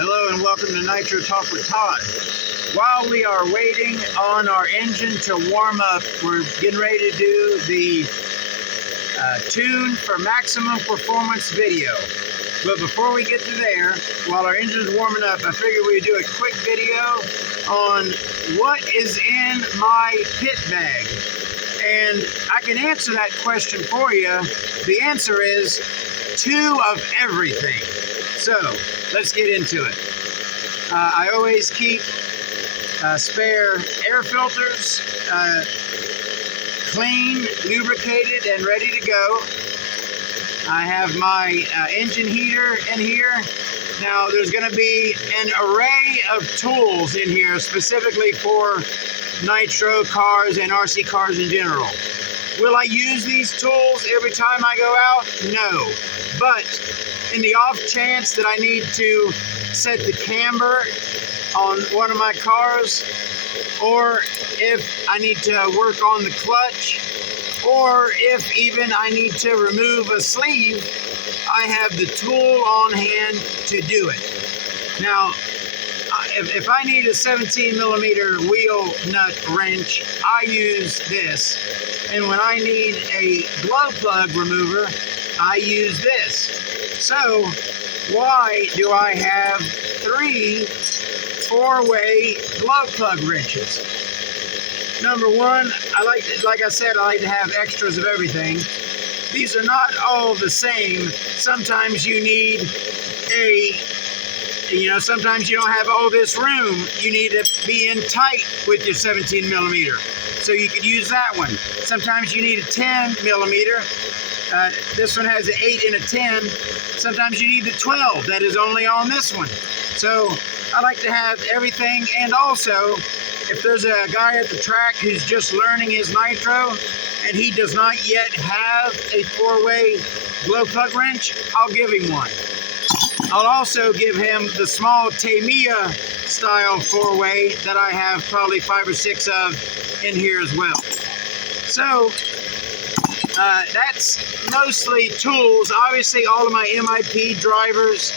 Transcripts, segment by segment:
Hello and welcome to Nitro Talk with Todd. While we are waiting on our engine to warm up, we're getting ready to do the tune for maximum performance video. But before we get to there, while our engine's warming up, I figured we'd do a quick video on what is in my pit bag. And I can answer that question for you. The answer is 2 of everything. So let's get into it. I always keep spare air filters, clean, lubricated, and ready to go. I have my engine heater in here. Now there's going to be an array of tools in here specifically for nitro cars and RC cars in general. Will I use these tools every time I go out? No. But in the off chance that I need to set the camber on one of my cars, or if I need to work on the clutch, or if even I need to remove a sleeve, I have the tool on hand to do it. Now, if I need a 17 millimeter wheel nut wrench, I use this. And when I need a glow plug remover, I use this. So, why do I have 3 4-way glow plug wrenches? Number one, like I said, I like to have extras of everything. These are not all the same. Sometimes you need sometimes you don't have all this room. You need to be in tight with your 17 millimeter. So you could use that one. Sometimes you need a 10 millimeter. This one has an 8 and a 10. Sometimes you need the 12 that is only on this one. So I like to have everything. And also, if there's a guy at the track who's just learning his nitro and he does not yet have a 4-way glow plug wrench, I'll give him one. I'll also give him the small Tamiya style 4-way that I have probably 5 or 6 of in here as well. So that's mostly tools. Obviously all of my MIP drivers,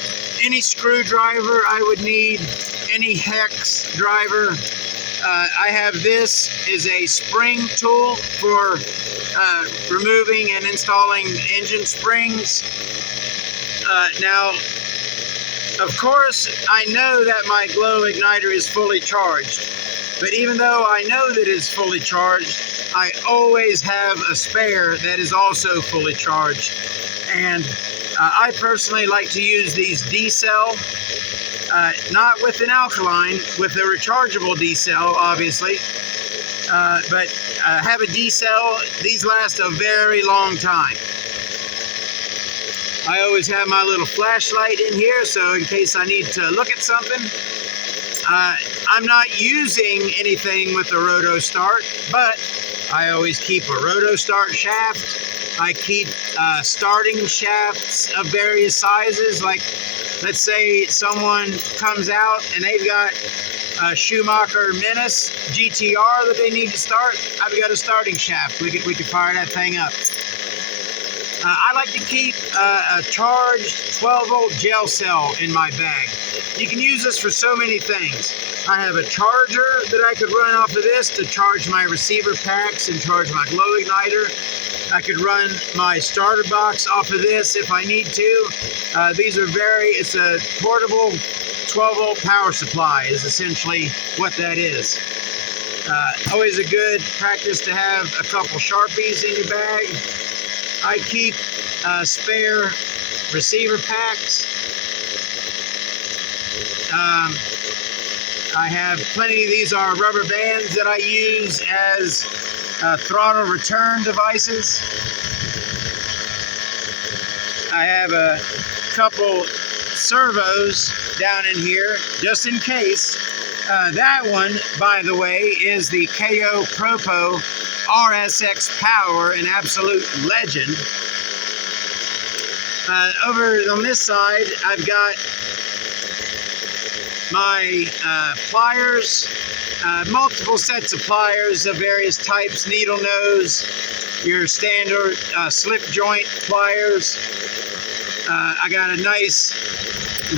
any screwdriver I would need, any hex driver. I have this is a spring tool for removing and installing engine springs. Now, of course, I know that my glow igniter is fully charged, but even though I know that it's fully charged, I always have a spare that is also fully charged. And I personally like to use these D-cell, not with an alkaline, with a rechargeable D-cell, obviously, but have a D-cell. These last a very long time. I always have my little flashlight in here, so in case I need to look at something. I'm not using anything with the roto start, but I always keep a roto start shaft. I keep starting shafts of various sizes. Like, let's say someone comes out and they've got a Schumacher Menace GTR that they need to start. I've got a starting shaft. We could fire that thing up. I like to keep a charged 12-volt gel cell in my bag. You can use this for so many things. I have a charger that I could run off of this to charge my receiver packs and charge my glow igniter. I could run my starter box off of this if I need to. It's a portable 12-volt power supply is essentially what that is. Always a good practice to have a couple Sharpies in your bag. I keep spare receiver packs. I have plenty. These are rubber bands that I use as throttle return devices. I have a couple servos down in here just in case. That one, by the way, is the KO Propo RSX Power, an absolute legend. Over on this side, I've got my pliers, multiple sets of pliers of various types, needle nose, your standard slip joint pliers. I got a nice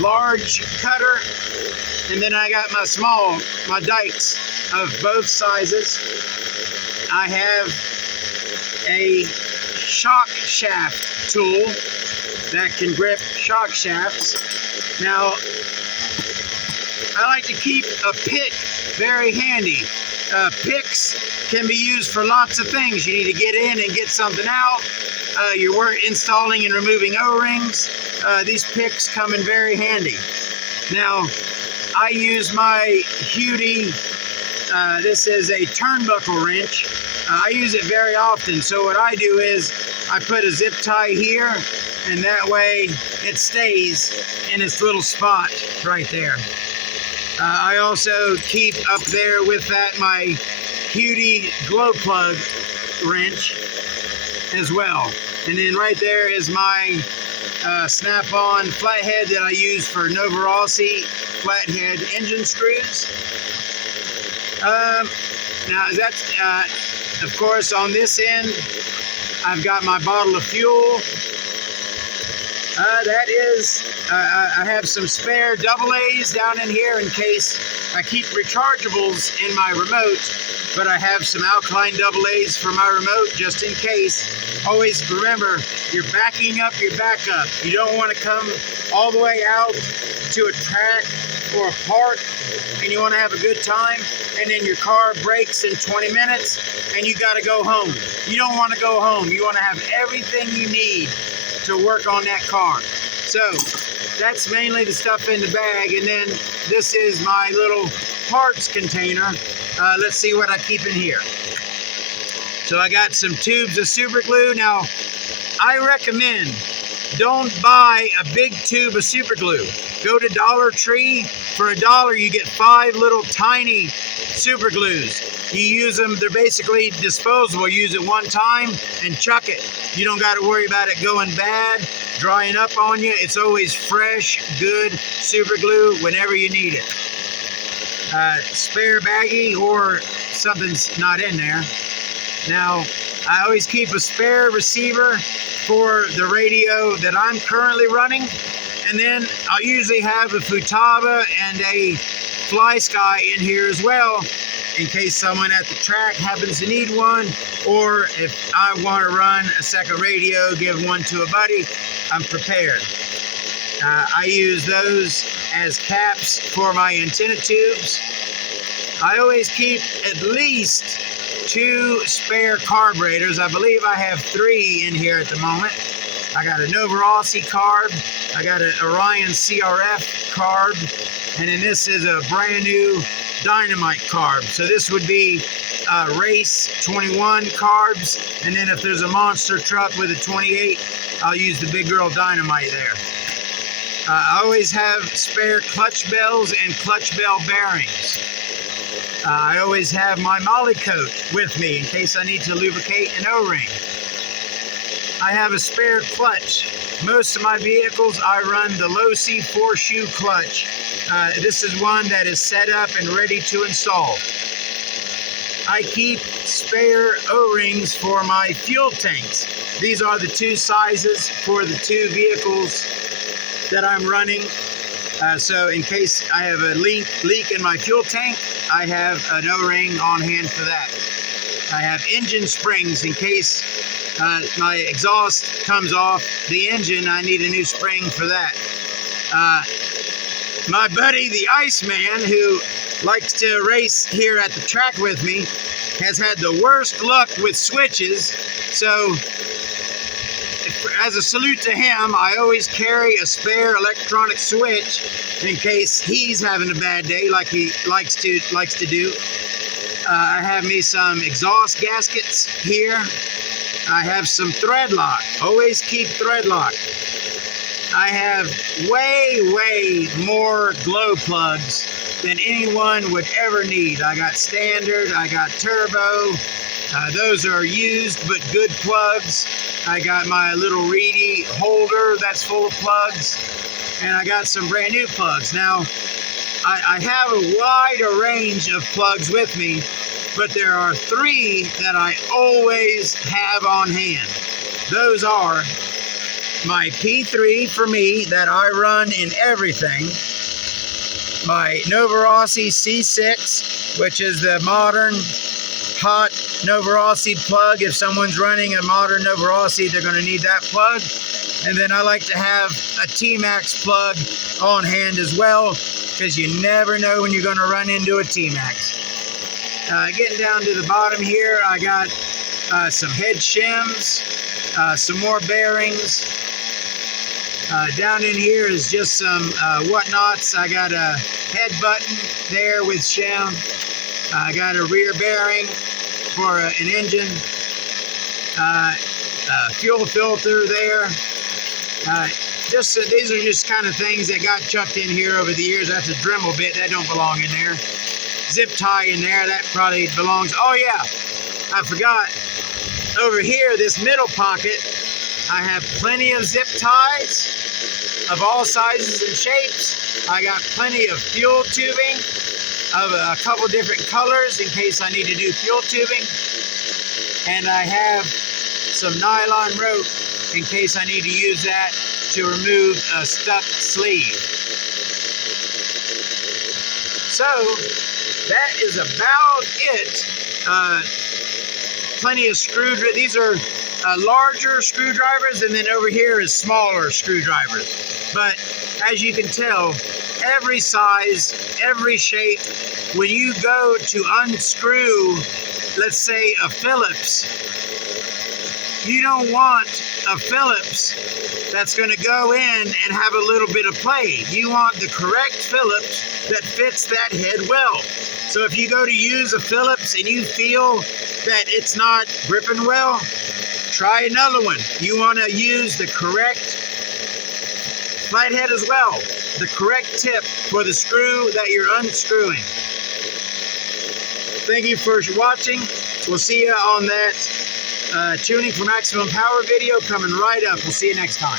large cutter, and then I got my dikes of both sizes. I have a shock shaft tool that can grip shock shafts. Now, I like to keep a pick very handy. Picks can be used for lots of things. You need to get in and get something out. You're installing and removing O-rings. These picks come in very handy. Now, I use my Hudi, this is a turnbuckle wrench. I use it very often. So what I do is I put a zip tie here, and that way it stays in its little spot right there. I also keep up there with that my Hudi glow plug wrench as well. And then right there is my snap-on flathead that I use for Nova Rossi flathead engine screws. Now that's, of course, on this end, I've got my bottle of fuel. I have some spare AA down in here in case I keep rechargeables in my remote, but I have some alkaline AA's for my remote just in case. Always remember, you're backing up your backup. You don't want to come all the way out to a track or a park and you want to have a good time, and then your car breaks in 20 minutes and you got to go home. You don't want to go home. You want to have everything you need to work on that car. So that's mainly the stuff in the bag, and then this is my little parts container. Let's see what I keep in here. So I got some tubes of super glue. Now, I recommend don't buy a big tube of super glue. Go to Dollar Tree. For $1, you get 5 little tiny super glues. You use them, they're basically disposable. Use it one time and chuck it. You don't got to worry about it going bad, drying up on you. It's always fresh, good super glue whenever you need it. Spare baggie or something's not in there. Now, I always keep a spare receiver for the radio that I'm currently running, and then I'll usually have a Futaba and a Fly Sky in here as well, in case someone at the track happens to need one, or if I want to run a second radio, give one to a buddy, I'm prepared. I use those as caps for my antenna tubes. I always keep at least 2 spare carburetors. I believe I have 3 in here at the moment. I got a Nova Rossi carb, I got an Orion CRF carb, and then this is a brand new Dynamite carb. So this would be race 21 carbs, and then if there's a monster truck with a 28, I'll use the big girl Dynamite there. I always have spare clutch bells and clutch bell bearings. I always have my molly coat with me in case I need to lubricate an O-ring. I have a spare clutch. Most of my vehicles, I run the Losi 4-shoe clutch. This is one that is set up and ready to install. I keep spare O-rings for my fuel tanks. These are the 2 sizes for the 2 vehicles that I'm running. So in case I have a leak in my fuel tank, I have an O-ring on hand for that. I have engine springs in case my exhaust comes off the engine. I need a new spring for that. My buddy, the Iceman, who likes to race here at the track with me, has had the worst luck with switches. So as a salute to him, I always carry a spare electronic switch in case he's having a bad day like he likes to do. I have me some exhaust gaskets here. I have some thread lock. Always keep thread lock. I have way more glow plugs than anyone would ever need. I got standard, I got turbo. Those are used but good plugs. I got my little reedy holder that's full of plugs, and I got some brand new plugs. Now, I have a wide range of plugs with me, but there are 3 that I always have on hand. Those are my P3 for me that I run in everything, my Novarossi C6, which is the modern hot Novarossi plug. If someone's running a modern Novarossi, they're going to need that plug. And then I like to have a T-Max plug on hand as well, because you never know when you're going to run into a T-Max. Getting down to the bottom here, I got some head shims, some more bearings. Down in here is just some whatnots. I got a head button there with shim. I got a rear bearing for an engine. Fuel filter there. These are just kind of things that got chucked in here over the years. That's a Dremel bit. That don't belong in there. Zip tie in there. That probably belongs. Oh, yeah. I forgot. Over here, this middle pocket, I have plenty of zip ties of all sizes and shapes. I got plenty of fuel tubing of a couple different colors in case I need to do fuel tubing. And I have some nylon rope in case I need to use that to remove a stuck sleeve. So that is about it. Plenty of screwdrivers. These are larger screwdrivers, and then over here is smaller screwdrivers. But as you can tell, every size, every shape, when you go to unscrew, let's say a Phillips, you don't want a Phillips that's going to go in and have a little bit of play. You want the correct Phillips that fits that head well. So if you go to use a Phillips and you feel that it's not gripping well, try another one. You want to use the correct flathead as well, the correct tip for the screw that you're unscrewing. Thank you for watching. We'll see you on that tuning for maximum power video coming right up. We'll see you next time.